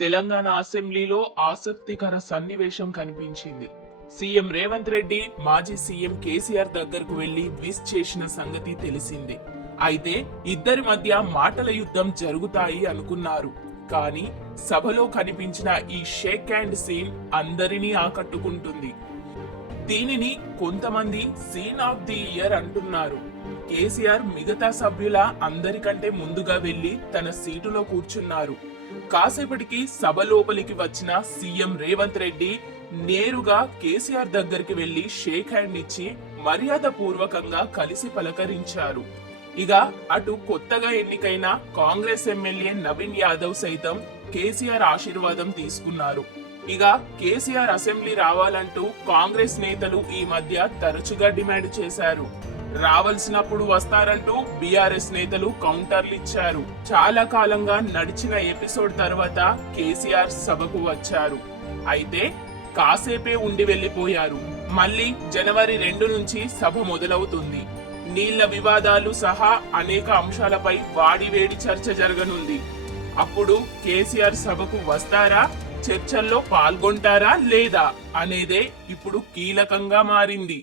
తెలంగాణ అసెంబ్లీలో ఆసక్తికర సన్నివేశం కనిపించింది. సీఎం రేవంత్ రెడ్డి మాజీ సీఎం కేసీఆర్ దగ్గరకు వెళ్లి విష్ చేసిన సంగతి తెలిసిందే. అయితే ఇద్దరి మధ్య మాటల యుద్ధం జరుగుతాయి అనుకున్నారు. కానీ సభలో కనిపించిన ఈ షేక్ హ్యాండ్ సీన్ అందరినీ ఆకట్టుకుంటుంది. దీనిని కొంతమంది సీన్ ఆఫ్ ది ఇయర్ అంటున్నారు. కేసీఆర్ మిగతా సభ్యుల అందరికంటే ముందుగా వెళ్లి తన సీటులో కూర్చున్నారు. కాసేపటికి సభ లోపలికి వచ్చిన సీఎం రేవంత్ రెడ్డి నేరుగా కేసీఆర్ దగ్గరికి వెళ్లి షేక్ హ్యాండ్ ఇచ్చి మర్యాద పూర్వకంగా కలిసి పలకరించారు. ఇక అటు కొత్తగా ఎన్నికైన కాంగ్రెస్ ఎమ్మెల్యే నవీన్ యాదవ్ సైతం కేసీఆర్ ఆశీర్వాదం తీసుకున్నారు. ఇక కేసీఆర్ అసెంబ్లీ రావాలంటూ కాంగ్రెస్ నేతలు ఈ మధ్య తరచుగా డిమాండ్ చేశారు. రావాల్సినప్పుడు వస్తారంటూ బీఆర్ఎస్ నేతలు కౌంటర్లు ఇచ్చారు. చాలా కాలంగా నడిచిన ఎపిసోడ్ తర్వాత కేసీఆర్ సభకు వచ్చారు. అయితే కాసేపే ఉండి వెళ్లిపోయారు. మళ్ళీ జనవరి 2 నుంచి సభ మొదలవుతుంది. నీళ్ల వివాదాలు సహా అనేక అంశాలపై వాడివేడి చర్చ జరగనుంది. అప్పుడు కేసీఆర్ సభకు వస్తారా, చర్చల్లో పాల్గొంటారా లేదా అనేదే ఇప్పుడు కీలకంగా మారింది.